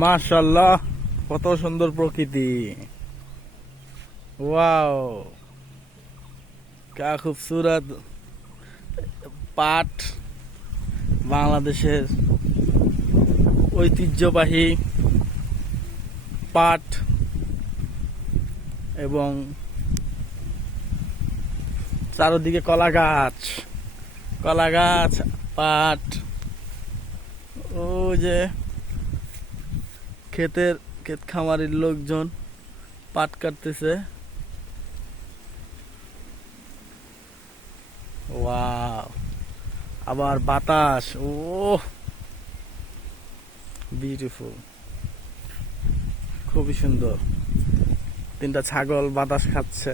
মাশাআল্লাহ, কত সুন্দর প্রকৃতি। ওয়াও, क्या खूबसूरत। পাট বাংলাদেশের ঐতিহ্যবাহী পাট এবং চারদিকে কলা গাছ, পাট। ও যে ক্ষেত খামারের লোকজন পাট কাটতেছে। ওয়াও, আবার বাতাস, ও বিউটিফুল, খুবই সুন্দর। তিনটা ছাগল বাতাস খাচ্ছে,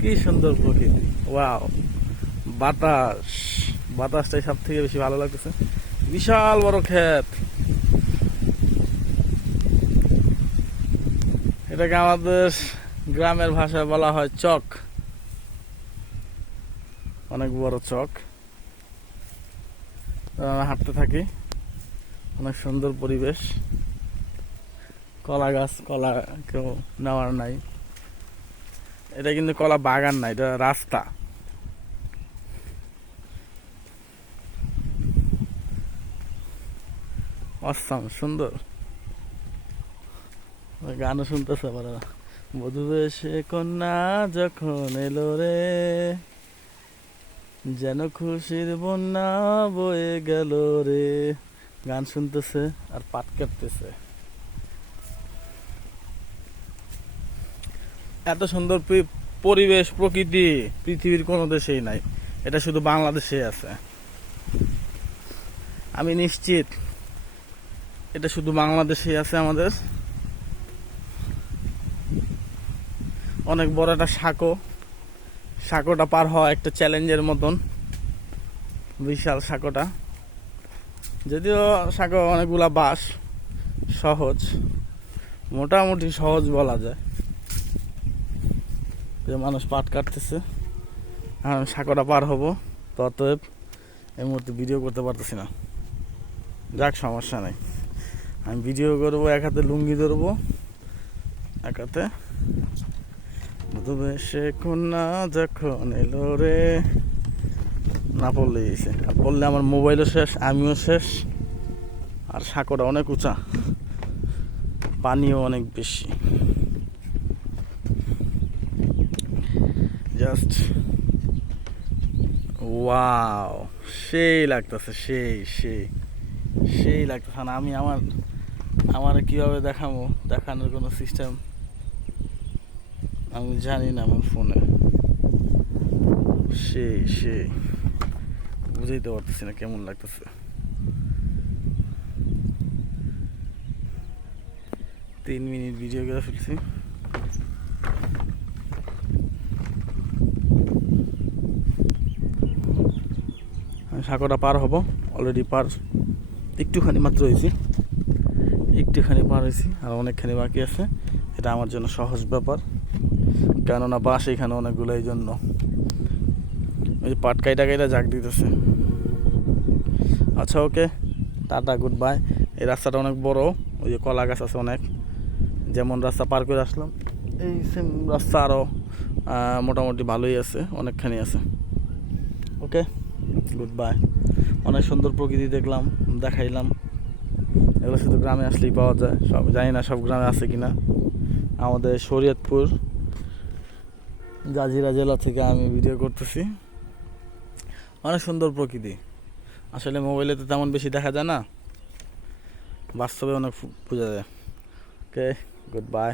কি সুন্দর প্রকৃতি। ওয়াও, বাতাসটাই সব থেকে বেশি ভালো লাগতেছে। বিশাল বড় ক্ষেত, এটাকে আমাদের গ্রামের ভাষায় বলা হয় চক। অনেক বড় চক। আমরা হাঁটতে থাকি, অনেক সুন্দর পরিবেশ। কলা গাছ, কলা কেউ নেওয়ার নাই। এটা কিন্তু কলা বাগান না, এটা রাস্তা। অসাম সুন্দর। গানও শুনতেছে আবার। বধূ বেশে কন্যা যখন এলো রে, যেন খুশির বন্যা বয়ে গেল রে। গান শুনতেছে আর পাট কাটতেছে। এত সুন্দর পরিবেশ, প্রকৃতি পৃথিবীর কোনো দেশেই নাই, এটা শুধু বাংলাদেশে আছে। আমি নিশ্চিত এটা শুধু বাংলাদেশেই আছে আমাদের। অনেক বড় একটা সাঁকোটা পার হওয়া একটা চ্যালেঞ্জের মতন, বিশাল সাঁকোটা। যদিও সাঁকো অনেকগুলা বাঁশ, সহজ, মোটামুটি সহজ বলা যায়। যে মানুষ পাট কাটতেছে, আমি সাঁকোটা পার হব, ততএব এই মুহূর্তে ভিডিও করতে পারতেছি না। যাক, সমস্যা নেই, আমি ভিডিও করবো। এক হাতে লুঙ্গি ধরবো, এক হাতে সে কন্যা যখন এলো রে। না পড়লে গেছে, আর পড়লে আমার মোবাইলও শেষ, আমিও শেষ। আর সাঁকোটা অনেক উঁচা, পানিও অনেক বেশি। জাস্ট ওয়াও, সেই লাগতেছে, সেই লাগতেছে না। আমি আমার কিভাবে দেখানোর কোনো সিস্টেম আমি জানি না আমার ফোনে। সেই বুঝাইতে পারতেছি না কেমন লাগতেছে। 3 মিনিট ভিডিও করে ফেলছি। আমি সাঁকোটা পার হব, অলরেডি একটুখানি মাত্র হয়েছি, আর অনেকখানি বাকি আছে। এটা আমার জন্য সহজ ব্যাপার, কেননা বাস এখানে অনেকগুলো, এই জন্য ওই যে পাট কাইটা জাগ দিতেছে। আচ্ছা, ওকে, টাটা, গুড বাই। এই রাস্তাটা অনেক বড়, ওই যে কলা গাছ আছে অনেক। যেমন রাস্তা পার করে আসলাম, এই সেম রাস্তা আরও মোটামুটি ভালোই আছে, অনেকখানি আছে। ওকে, গুড বাই। অনেক সুন্দর প্রকৃতি দেখলাম, দেখাইলাম। এগুলো শুধু গ্রামে আসলেই পাওয়া যায়, সব জানি না সব গ্রামে আছে কিনা। আমাদের শরীয়তপুর জাজিরা জেলা থেকে আমি ভিডিও করতেছি। অনেক সুন্দর প্রকৃতি, আসলে মোবাইলে তো তেমন বেশি দেখা যায় না, বাস্তবে অনেক বোঝা যায়। ওকে, গুড বাই।